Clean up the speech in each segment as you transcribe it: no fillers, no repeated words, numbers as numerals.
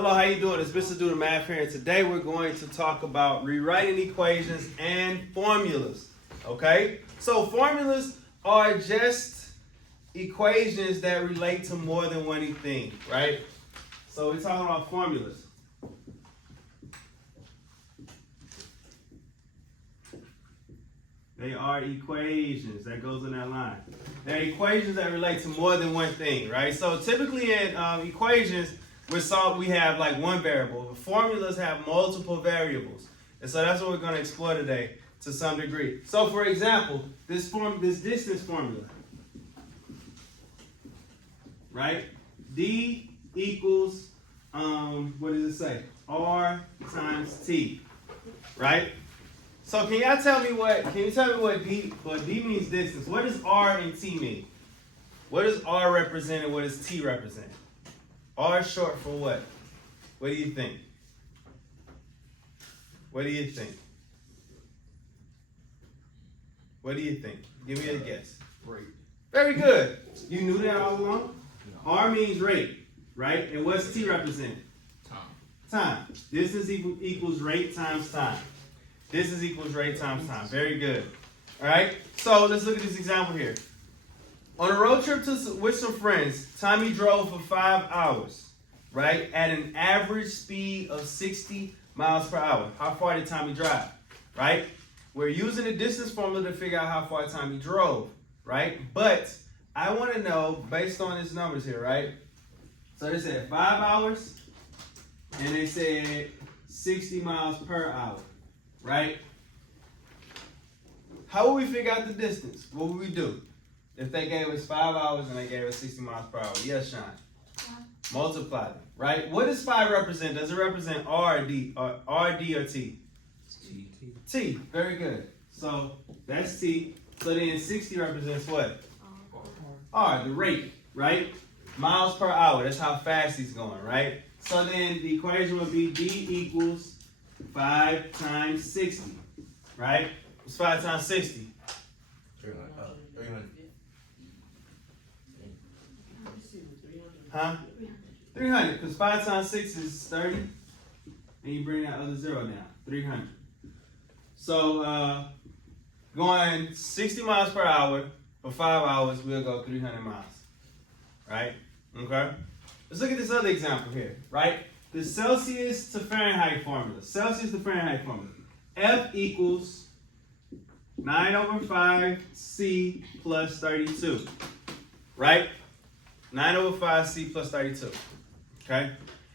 Hello, how you doing? It's Mr. Do the Math here, and today we're going to talk about rewriting equations and formulas. Okay? So formulas are just equations that relate to more than one thing, right? So we're talking about formulas. They are equations. That goes in that line. They're equations that relate to more than one thing, right? So typically in equations, we have like one variable. Formulas have multiple variables. And so that's what we're going to explore today to some degree. So for example, this distance formula, right? D equals, what does it say? R times T, right? So can you tell me what D means distance? What does R and T mean? What does R represent and what does T represent? R is short for what? What do you think? What do you think? What do you think? Give me a guess. Rate. Very good. You knew that all along? No. R means rate, right? And what's T represent? Time. Time. Distance equals rate times time. Distance equals rate times time. Very good. All right? So let's look at this example here. On a road trip with some friends, Tommy drove for 5 hours, right? At an average speed of 60 miles per hour. How far did Tommy drive, right? We're using the distance formula to figure out how far Tommy drove, right? But I want to know, based on these numbers here, right? So they said 5 hours, and they said 60 miles per hour, right? How would we figure out the distance? What would we do? If they gave us 5 hours and they gave us 60 miles per hour. Yes, Sean? Multiply them, right? What does 5 represent? Does it represent R or D or T? T. T. Very good. So that's T. So then 60 represents what? R, the rate, right? Miles per hour. That's how fast he's going, right? So then the equation would be D equals 5 times 60, right? What's 5 times 60? 300. Huh? 300, because 5 times 6 is 30. And you bring that other zero down. 300. So going 60 miles per hour for 5 hours, we'll go 300 miles. Right? Okay? Let's look at this other example here. Right? The Celsius to Fahrenheit formula. Celsius to Fahrenheit formula. F equals 9 over 5 C plus 32. Right? 9 over 5 C plus 32. Okay?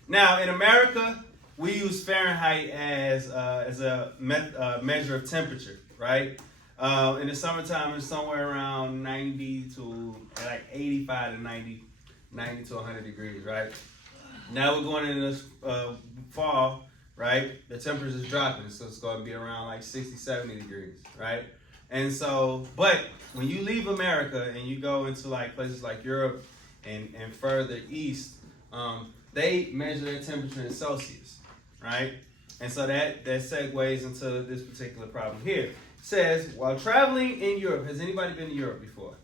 Now, in America, we use Fahrenheit as a measure of temperature, right? In the summertime, it's somewhere around 90 to like 85 to 90 to 100 degrees, right? Now we're going into this fall, right? The temperature is dropping, so it's going to be around like 60, 70 degrees, right? And so, but when you leave America and you go into like places like Europe and further east, they measure their temperature in Celsius, right? And so that segues into this particular problem here. It says, while traveling in Europe, has anybody been to Europe before?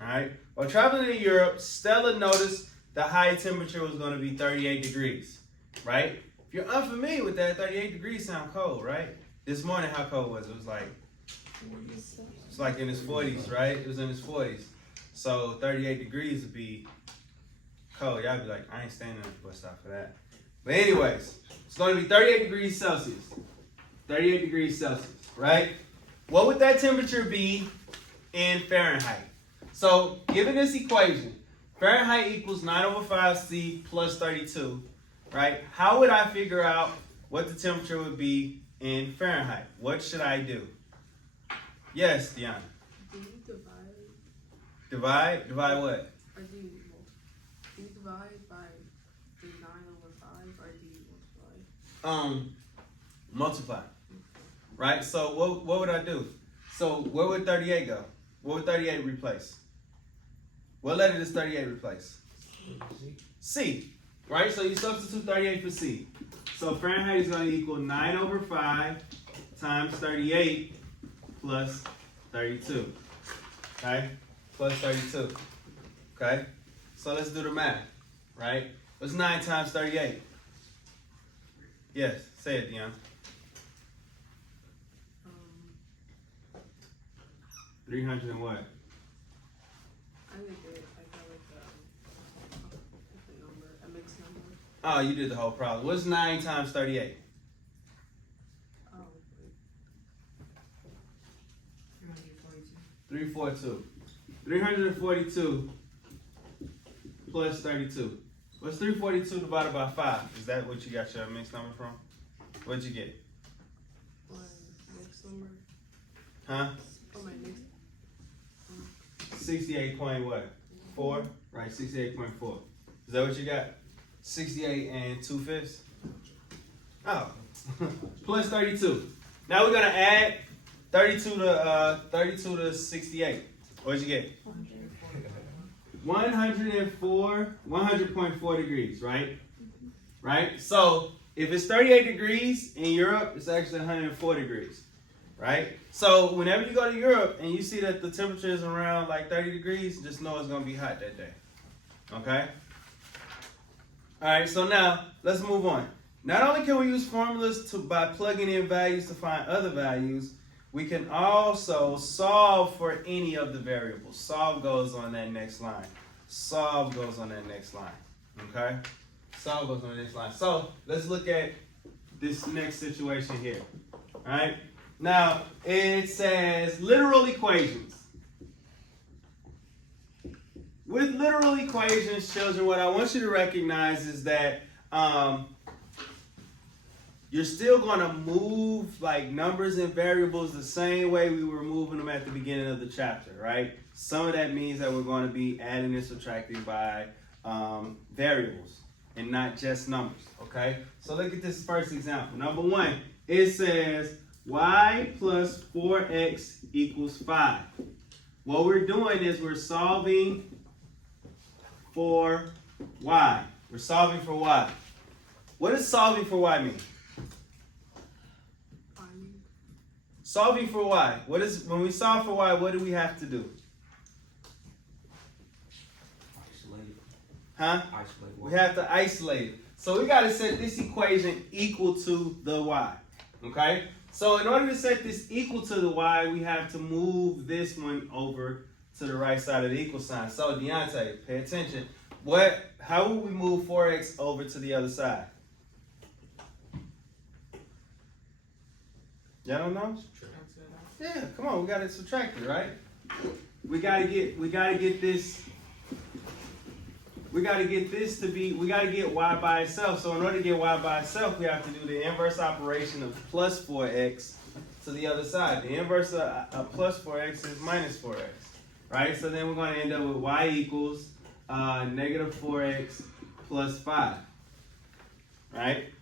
All right. While traveling in Europe, Stella noticed the high temperature was going to be 38 degrees, right? If you're unfamiliar with that, 38 degrees sound cold, right? This morning, how cold was it? It was like, it's like in its 40s, right? It was in its 40s. So 38 degrees would be cold. Y'all be like, I ain't standing at the bus stop for that. But anyways, it's going to be 38 degrees Celsius. 38 degrees Celsius, right? What would that temperature be in Fahrenheit? So given this equation, Fahrenheit equals 9 over 5 C plus 32, right? How would I figure out what the temperature would be in Fahrenheit? What should I do? Yes, Deanna. Do you Divide? Divide what? Or do you divide by the 9 over 5, or do you multiply? Multiply. Right? So what would I do? So where would 38 go? What would 38 replace? What letter does 38 replace? C. Right? So you substitute 38 for C. So Fahrenheit is going to equal 9 over 5 times 38 plus 32. Okay? Plus 32. Okay? So let's do the math. Right? What's 9 times 38? Yes, say it, Deanna. 300 and what? I think I got a number, a mixed number. Oh, you did the whole problem. What's 9 times 38? Oh, wait. 342. 342 plus 32. What's 342 divided by 5? Is that what you got your mixed number from? What'd you get? One mixed number. Huh? Oh, my mixed. 68 point what? 4? Right, 68.4. Is that what you got? 68 and 2/5? Oh. Plus 32. Now we're gonna add 32 to 68. What'd you get? 100.4 degrees, right? Right? So if it's 38 degrees in Europe, it's actually 104 degrees, right? So whenever you go to Europe and you see that the temperature is around like 30 degrees, just know it's gonna be hot that day, okay? All right, so now let's move on. Not only can we use formulas by plugging in values to find other values, we can also solve for any of the variables. Solve goes on that next line. Solve goes on that next line. Okay? Solve goes on the next line. So let's look at this next situation here. Alright? Now it says literal equations. With literal equations, children, what I want you to recognize is that you're still going to move like numbers and variables the same way we were moving them at the beginning of the chapter, right? Some of that means that we're going to be adding and subtracting by variables and not just numbers, okay? So look at this first example. Number 1, it says y plus 4x equals 5. What we're doing is we're solving for y. We're solving for y. What does solving for y mean? Solving for y. When we solve for y, what do we have to do? Isolate. Huh? Isolate. We have to isolate it. So we got to set this equation equal to the y. Okay? So in order to set this equal to the y, we have to move this one over to the right side of the equal sign. So Deontay, pay attention. How would we move 4x over to the other side? Y'all don't know? Yeah, come on, we gotta subtract it, right? We gotta get this y by itself. So in order to get y by itself, we have to do the inverse operation of plus 4x to the other side. The inverse of plus 4x is minus 4x, right? So then we're gonna end up with y equals negative 4x plus 5, right?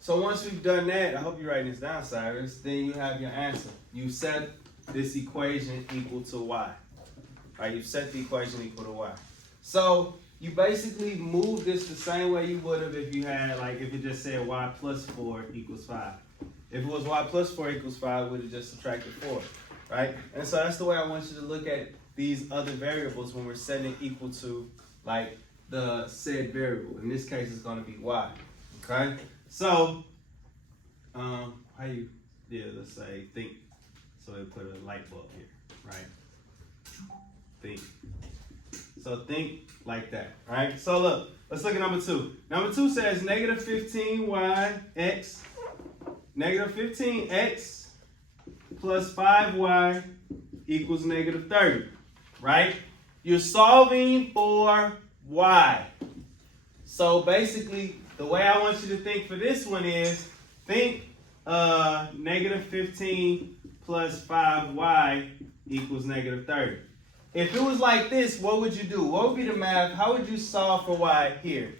So once we've done that, I hope you're writing this down, Cyrus, then you have your answer. You set this equation equal to y. Right? You've set the equation equal to y. So you basically move this the same way you would have if you had, like, if it just said y plus 4 equals 5. If it was y plus 4 equals 5, we would have just subtracted 4. Right? And so that's the way I want you to look at these other variables when we're setting it equal to, like, the said variable. In this case, it's going to be y. Okay? So, let's say think. So we put a light bulb here, right? Think. So think like that, right? So look, let's look at number 2. Number 2 says negative 15x, negative 15x plus 5y equals negative 30, right? You're solving for y. So basically, the way I want you to think for this one is think negative 15 plus 5y equals negative 30. If it was like this, what would you do? What would be the math? How would you solve for y here?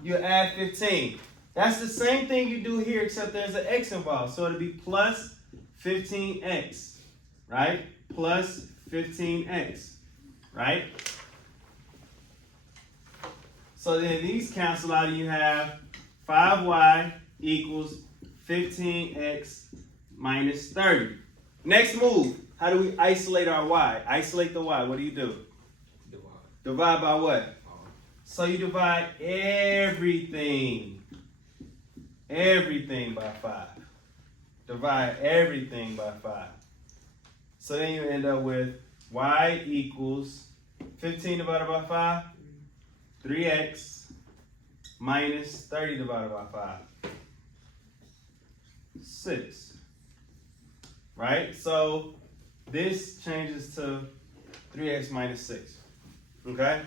You add 15. That's the same thing you do here, except there's an x involved. So it'll be plus 15x, right? Plus 15x, right? So then these cancel out and you have 5y equals 15x minus 30. Next move, how do we isolate our y? Isolate the y, what do you do? Divide. Divide by what? So you divide everything by 5. Divide everything by 5. So then you end up with y equals 15 divided by 5, 3x minus 30 divided by 5, 6. Right? So this changes to 3x minus 6. Okay?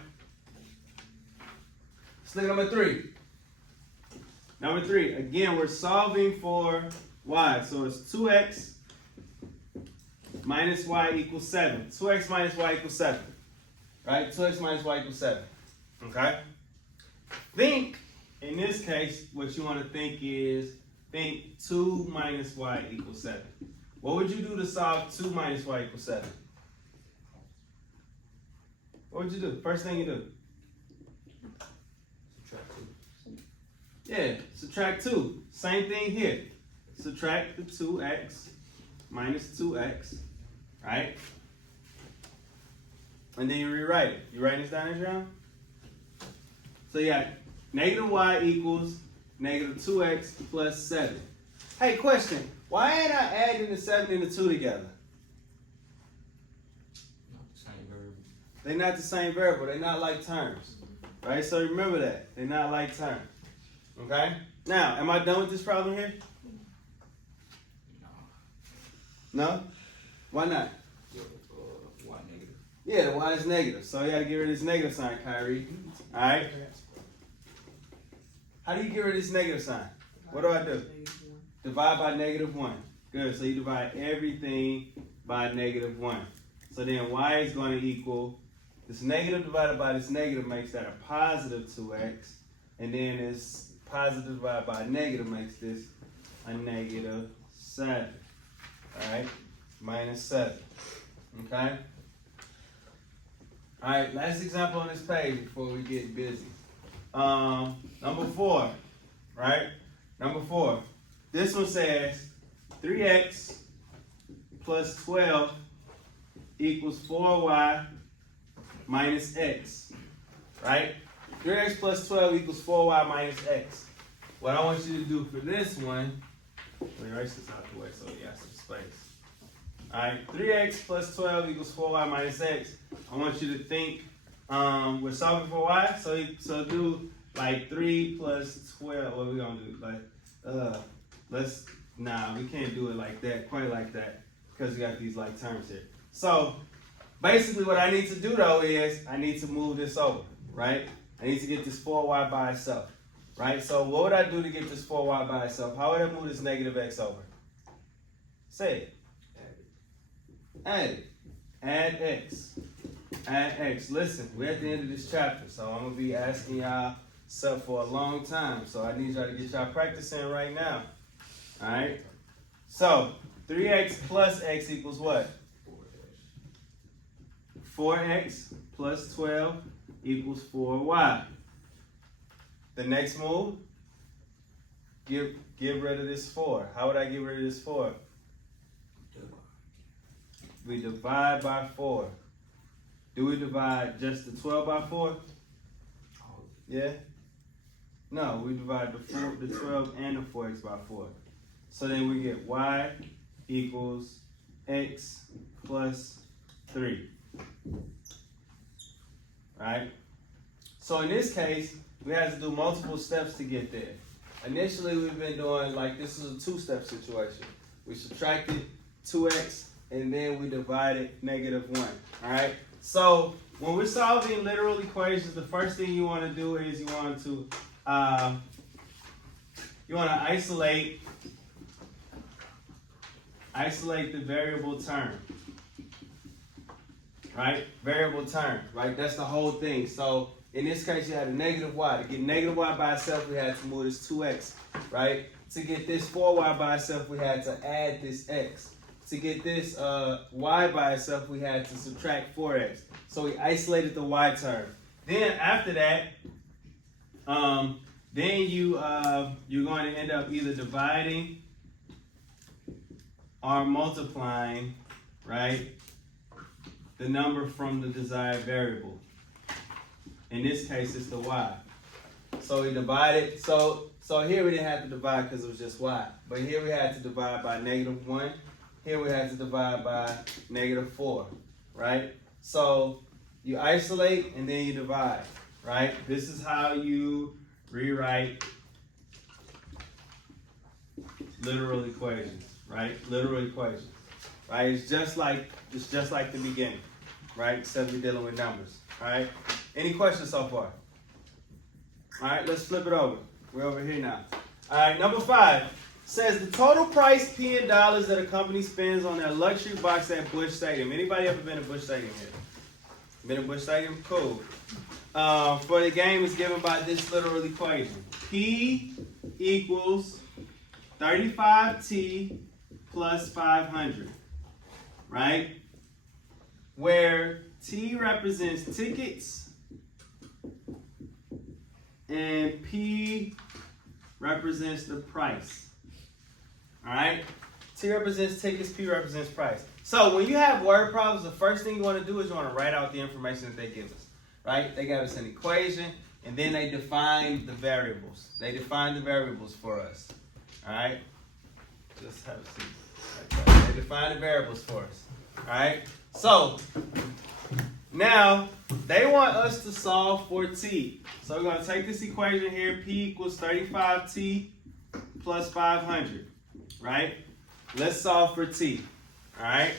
Let's look at number 3. Number 3, again, we're solving for y. So it's 2x minus y equals 7. 2x minus y equals 7. Right? 2x minus y equals 7. Okay? Think, in this case, what you want to think is, think 2 minus y equals 7. What would you do to solve 2 minus y equals 7? What would you do? First thing you do? Subtract 2. Yeah, subtract 2. Same thing here. Subtract the 2x minus 2x, right? And then you rewrite it. You writing this down, Adrian? So you got negative y equals negative 2x plus 7. Hey, question. Why ain't I adding the 7 and the 2 together? Not the same verb. They're not the same variable. They're not like terms. Right? So remember that. They're not like terms. Okay? Now, am I done with this problem here? No. No? Why not? Y negative. Yeah, the y is negative. So you gotta get rid of this negative sign, Kyrie. Alright? How do you get rid of this negative sign? What do I do? Divide by negative 1. Good. So you divide everything by negative 1. So then y is going to equal this negative divided by this negative makes that a positive 2x. And then this positive divided by negative makes this a negative 7. Alright? Minus 7. Okay? Alright, last example on this page before we get busy. Number 4. Right? Number 4. This one says 3x plus 12 equals 4y minus x. Right? 3x plus 12 equals 4y minus x. What I want you to do for this one, let me erase this out the way so you have some space. Alright, 3x plus 12 equals 4y minus x. I want you to think, we're solving for y, so do like 3 plus 12, what are we gonna do? Like, we can't do it like that, quite like that, because we got these like terms here. So, basically what I need to do though is, I need to move this over, right? I need to get this 4y by itself, right? So what would I do to get this 4y by itself? How would I move this negative x over? Say it. Add it. Add x. Add x. Listen, we're at the end of this chapter, so I'm going to be asking y'all stuff for a long time. So I need y'all to get y'all practice in right now. Alright? So, 3x plus x equals what? 4x plus 12 equals 4y. The next move, get rid of this 4. How would I get rid of this 4? We divide by 4. Do we divide just the 12 by 4? Yeah? No, we divide the 12 and the 4x by 4. So then we get y equals x plus 3. Right? So in this case, we had to do multiple steps to get there. Initially, we've been doing, like, this is a 2-step situation. We subtracted 2x, and then we divided negative 1. Alright? So, when we're solving literal equations, the first thing you want to do is you want to isolate the variable term. Right? Variable term. Right? That's the whole thing. So, in this case, you had a negative y. To get negative y by itself, we had to move this 2x. Right? To get this 4y by itself, we had to add this x. To get this y by itself, we had to subtract 4x. So we isolated the y term. Then after that, then you're going to end up either dividing or multiplying, right, the number from the desired variable. In this case, it's the y. So we divided. So here we didn't have to divide because it was just y. But here we had to divide by -1. Here we had to divide by -4, right? So you isolate and then you divide, right? This is how you rewrite literal equations, right? Literal equations, right? It's just like the beginning, right? Except we're dealing with numbers, all right? Any questions so far? All right, let's flip it over. We're over here now. All right, number 5 says the total price P in dollars that a company spends on their luxury box at Busch Stadium. Anybody ever been to Busch Stadium here? Been to Busch Stadium? Cool. For the game is given by this literal equation. P equals 35T plus 500, right? Where T represents tickets and P represents the price. All right? T represents tickets, P represents price. So when you have word problems, the first thing you want to do is you want to write out the information that they give us, right? They gave us an equation, and then they define the variables. They define the variables for us, all right? Just have a seat. They define the variables for us, all right? So now they want us to solve for T. So we're going to take this equation here, P equals 35T plus 500, right? Let's solve for T, all right?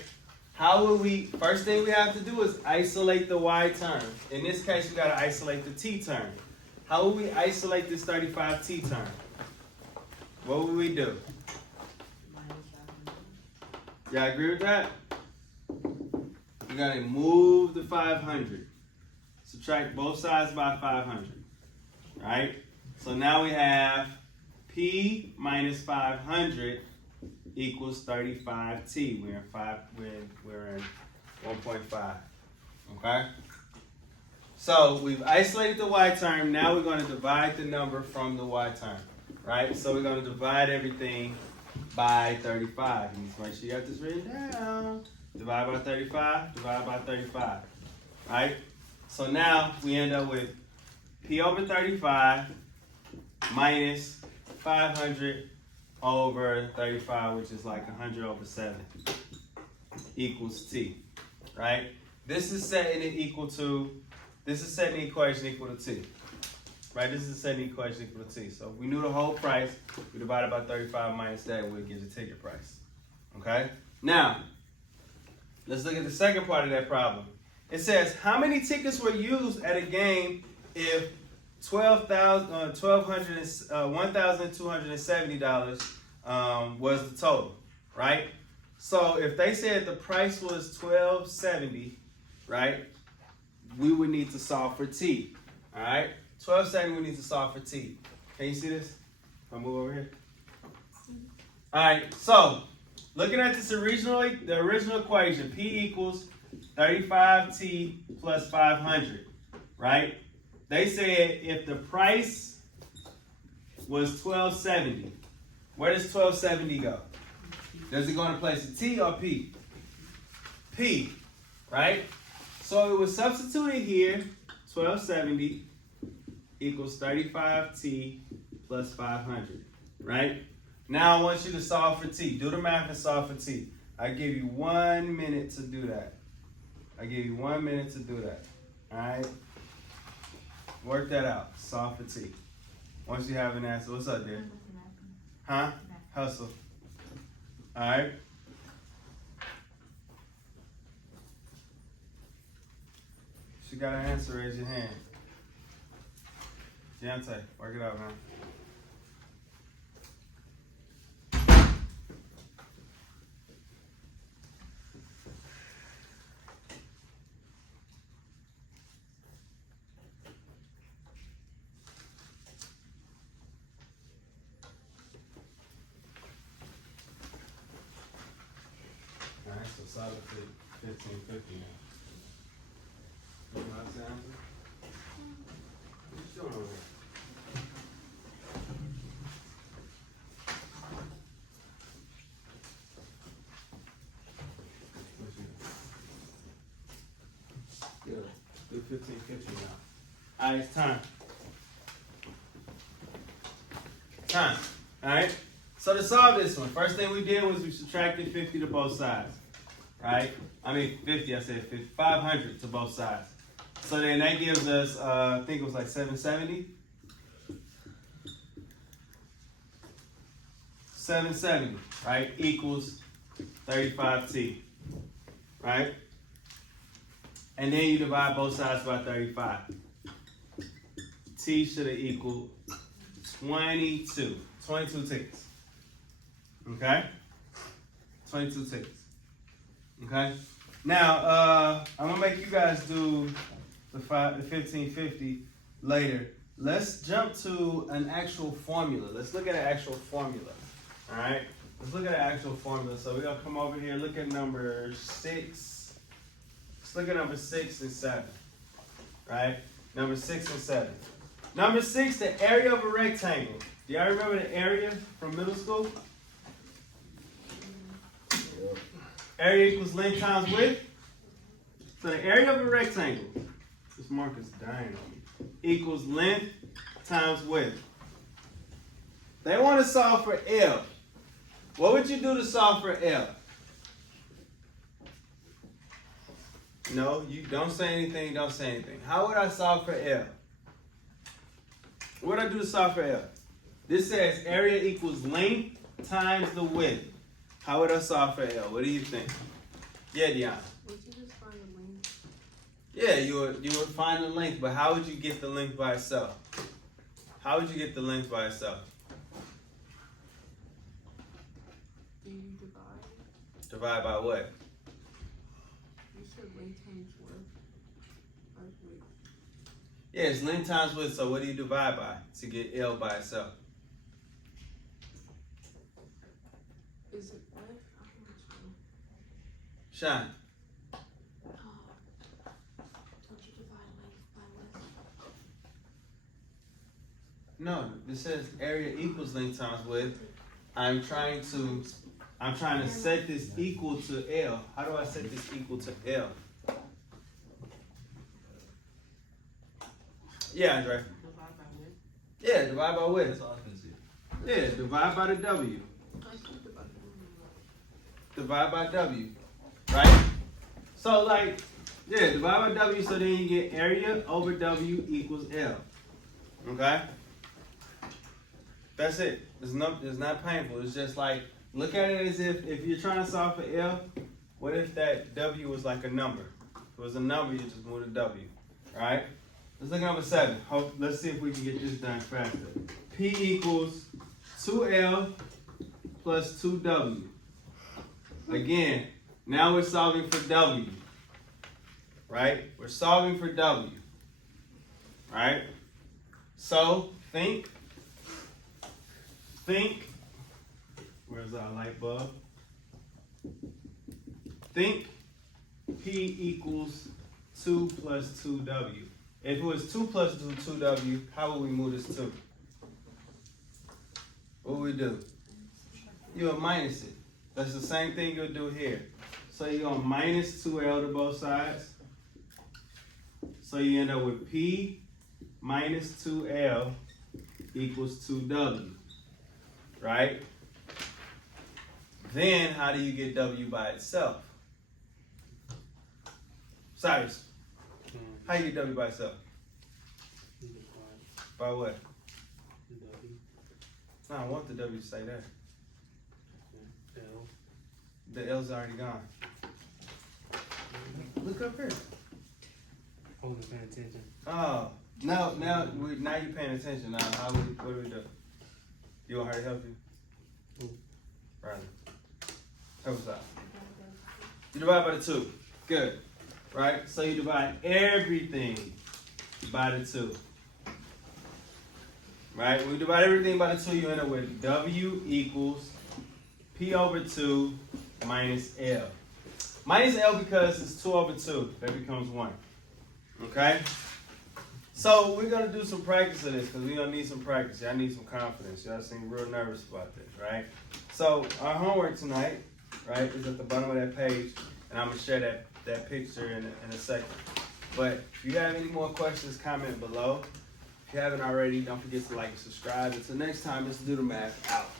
How will we, first thing we have to do is isolate the Y term. In this case, we got to isolate the T term. How will we isolate this 35T term? What will we do? Y'all agree with that? We're going to move the 500. Subtract both sides by 500, right? So now we have P minus 500 equals 35T. We're in 1.5. Okay? So we've isolated the Y term. Now we're going to divide the number from the Y term. Right? So we're going to divide everything by 35. You need to make sure you have this written down. Divide by 35, divide by 35. Right? So now we end up with P over 35 minus 500 over 35, which is like 100 over 7, equals T, right? This is setting the equation equal to T, right? This is setting the equation equal to T. So if we knew the whole price, we divide it by 35 minus that, we'll get the ticket price, okay? Now, let's look at the second part of that problem. It says, how many tickets were used at a game if $1,270 was the total, right? So if they said the price was $12.70, right, we would need to solve for T, all right? $12.70, we need to solve for T. Can you see this? I'll move over here. All right, so looking at this the original equation, P equals 35T plus 500, right? They said if the price was $12.70, where does $12.70 go? Does it go in the place of T or P? P, right? So it was substituted here, $12.70 equals 35T plus 500, right? Now I want you to solve for T. Do the math and solve for T. I give you 1 minute to do that. All right? Work that out. Solve for T. Once you have an answer, what's up, dear? Huh? Hustle. All right? If you got an answer, raise your hand. Deontay, work it out, man. Alright, so solid for 1550 now. You know what I'm saying? What you doing over there? What you doing? Good. Do 1550 now. Alright, it's time. Time. Alright? So to solve this one, first thing we did was we subtracted 50 to both sides. Right? I mean 50, I said 50, 500 to both sides. So then that gives us, I think it was like 770. 770, right, equals 35t. Right? And then you divide both sides by 35. T should have equaled 22. 22 tickets. Okay? 22 tickets. Okay? Now, I'm gonna make you guys do the 1550 later. Let's jump to an actual formula. Let's look at an actual formula. Alright? Let's look at an actual formula. So we're gonna come over here, look at number 6. Let's look at number 6 and 7. Right? Number 6 and 7. Number 6, the area of a rectangle. Do y'all remember the area from middle school? Area equals length times width. So the area of a rectangle, this marker's dying on me, equals length times width. They want to solve for L. What would you do to solve for L? No, you don't say anything, don't say anything. How would I solve for L? What would I do to solve for L? This says area equals length times the width. How would I solve for L? What do you think? Yeah, Deanna. Would you just find the length? Yeah, you would find the length, but how would you get the length by itself? How would you get the length by itself? Do you divide? Divide by what? You said length times width. Like width. Yeah, it's length times width, so what do you divide by to get L by itself? Is it width? I don't know. Shine. Don't you divide length by width? No, this says area equals length times width. I'm trying to set this equal to L. How do I set this equal to L? Yeah, Andre. Divide by width. Yeah, divide by width. That's all I can see. Yeah, divide by the W. I should divide by width. Divide by W. Right? So like, yeah, divide by W, so then you get area over W equals L. Okay? That's it. It's not painful. It's just like, look at it as if you're trying to solve for L, what if that W was like a number? If it was a number, you just move the W. Alright? Let's look at number 7. Let's see if we can get this done faster. P equals 2L plus 2W. Again, now we're solving for W. Right? We're solving for W. Right? So, think, where's our light bulb? Think P equals 2 plus 2W. If it was 2 plus 2W, how would we move this 2? What would we do? You would minus it. That's the same thing you'll do here. So you're going to minus 2L to both sides. So you end up with P minus 2L equals 2W. Right? Then how do you get W by itself? Cyrus, how you get W by itself? By what? No, I want the W to stay there. The L's already gone. Look up here. I wasn't paying attention. Oh, now you're paying attention. Now, what do we do? You want her to help you? Who? Riley. Help us out. You divide by the 2. Good. Right? So you divide everything by the 2. Right? When you divide everything by the 2, you end up with W equals P over 2 minus L. Minus L because it's 2 over 2. That becomes 1. Okay? So we're going to do some practice of this because we're going to need some practice. Y'all need some confidence. Y'all seem real nervous about this, right? So our homework tonight, right, is at the bottom of that page. And I'm going to share that picture in a second. But if you have any more questions, comment below. If you haven't already, don't forget to like and subscribe. Until next time, let's do the math out.